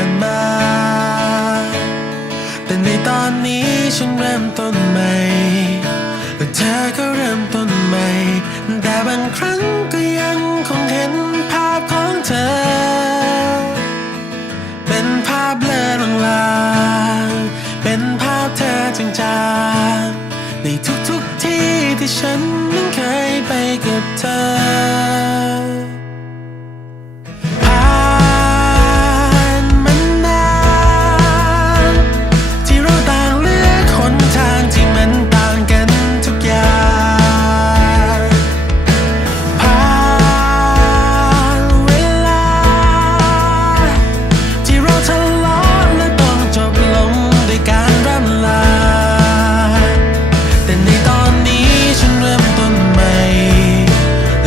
านมา แต่ในตอนนี้ฉันเริ่มต้นใหม่ และเธอก็เริ่มต้นใหม่ แต่บางครั้งก็ยังคงเห็นภาพของเธอ เป็นภาพเลือนลางเป็นภาพเธอจางๆในทุกๆที่ที่ฉัน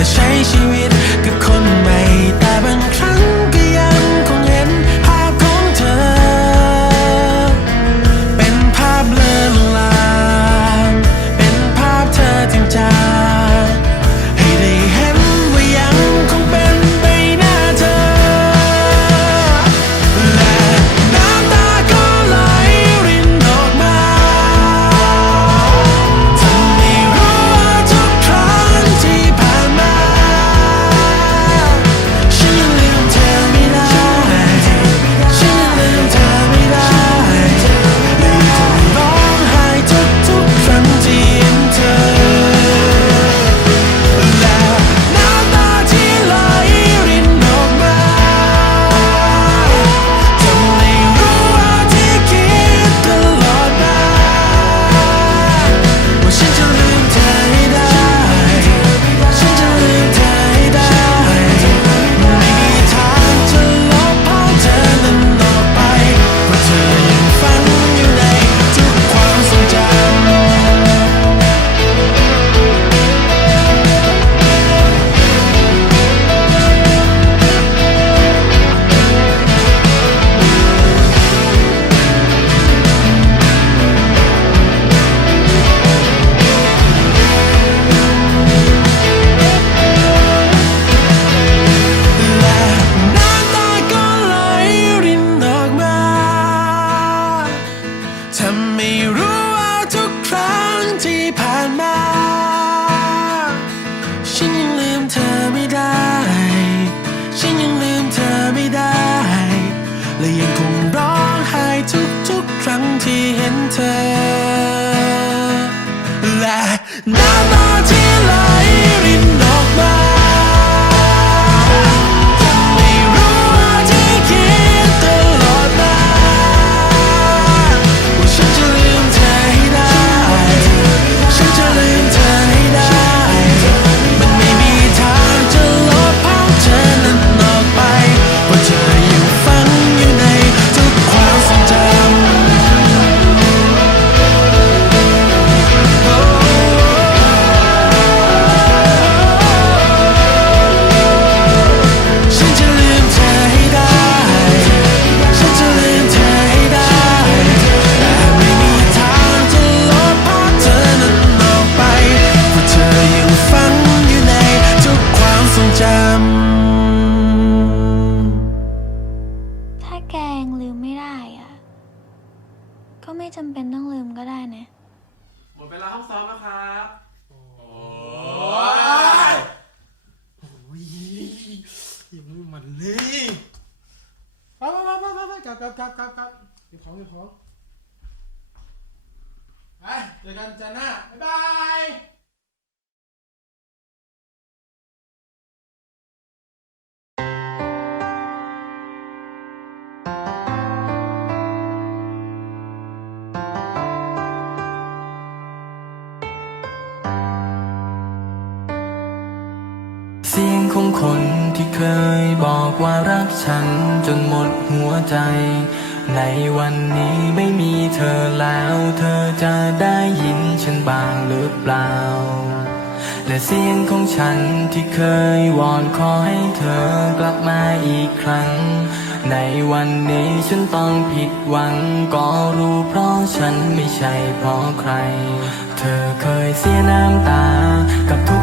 的谁心？ ครับครับครับครับครับเก็บของเก็บของไปเจอกันจันทร์หน้า บ๊ายบายเสียงของคนที่เคย บอกว่ารักฉันจนหมดหัวใจ ในวันนี้ไม่มีเธอแล้ว เธอจะได้ยินฉันบ้างหรือเปล่า และเสียงของฉันที่เคยวอนขอให้เธอกลับมาอีกครั้ง ในวันนี้ฉันต้องผิดหวังก็รู้เพราะฉันไม่ใช่เพราะใคร เธอเคยเสียน้ำตากับทุก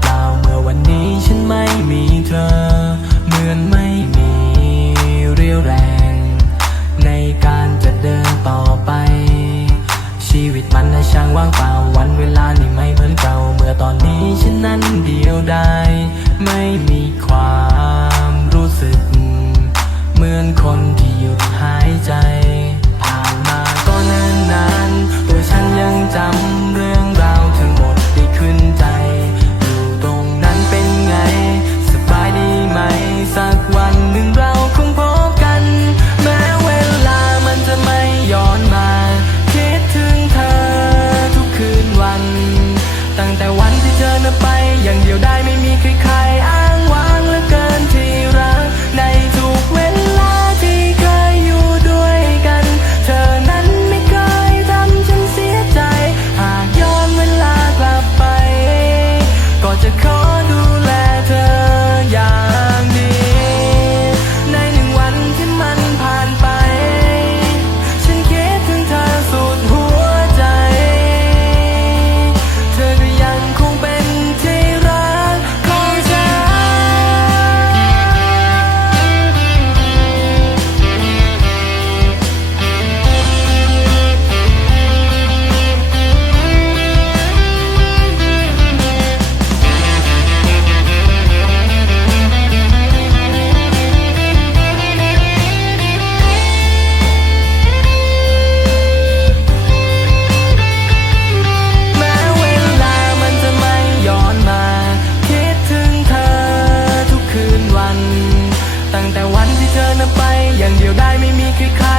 เปล่าเมื่อวันนี้ฉันไม่มีเธอ เหมือนไม่มีเรี่ยวแรง ในการจะเดินต่อไป ชีวิตมันน่าช่างว่างเปล่าวันเวลานี่ไม่เหมือนเก่า เมื่อตอนนี้ฉันนั้นเดียวดายไม่มีความรู้สึก เหมือนคนที่หยุดหายใจ ผ่านมาก็นานนานตัวฉันยังจำเได้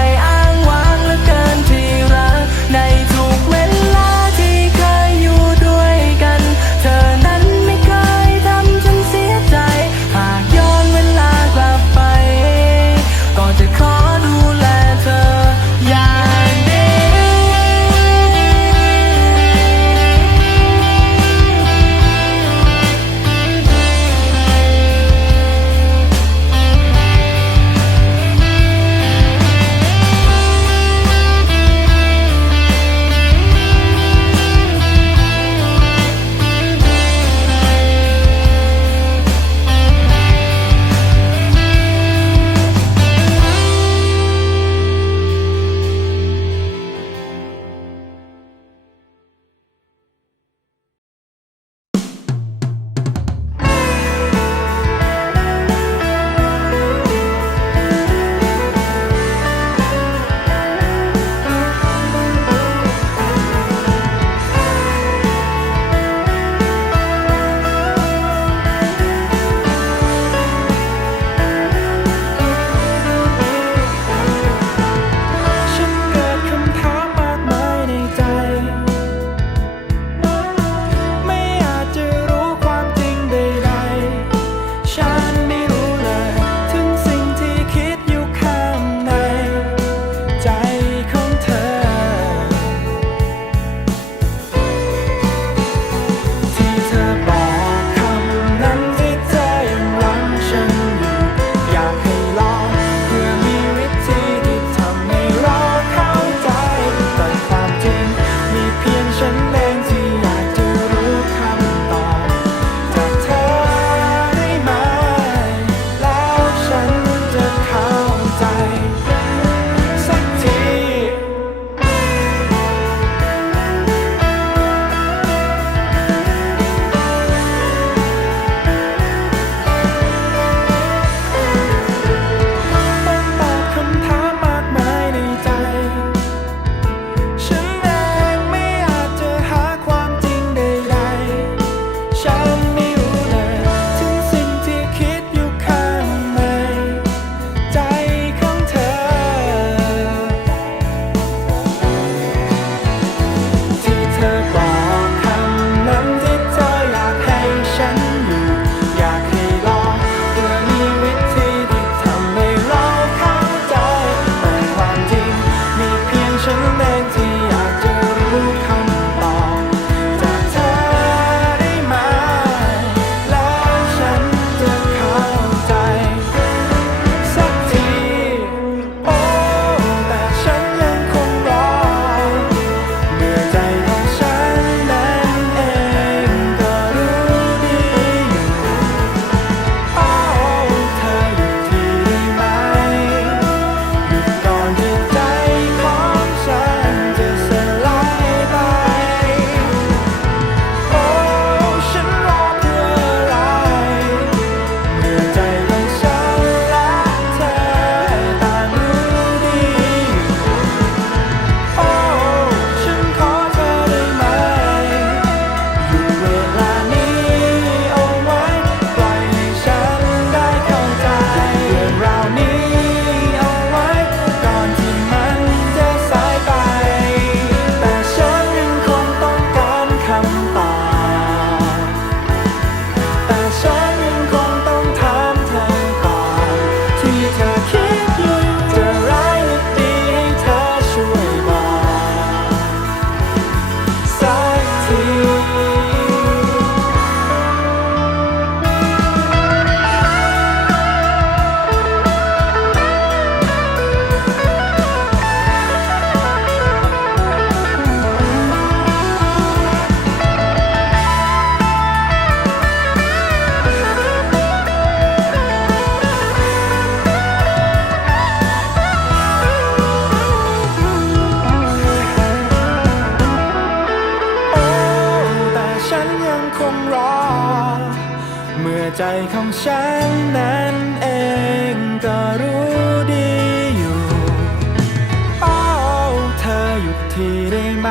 ได้ไหม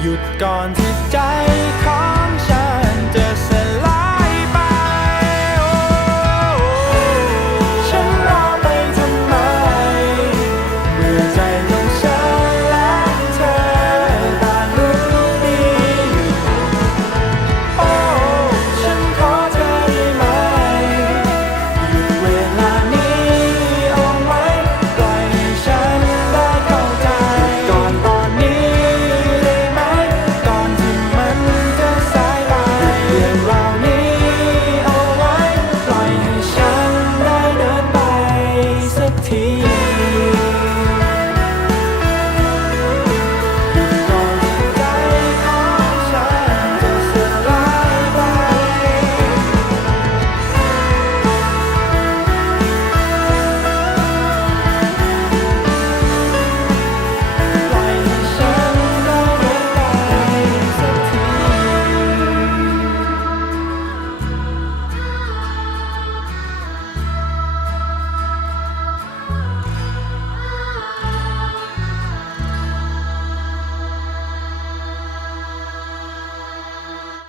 หยุดก่อนที่ใจขอ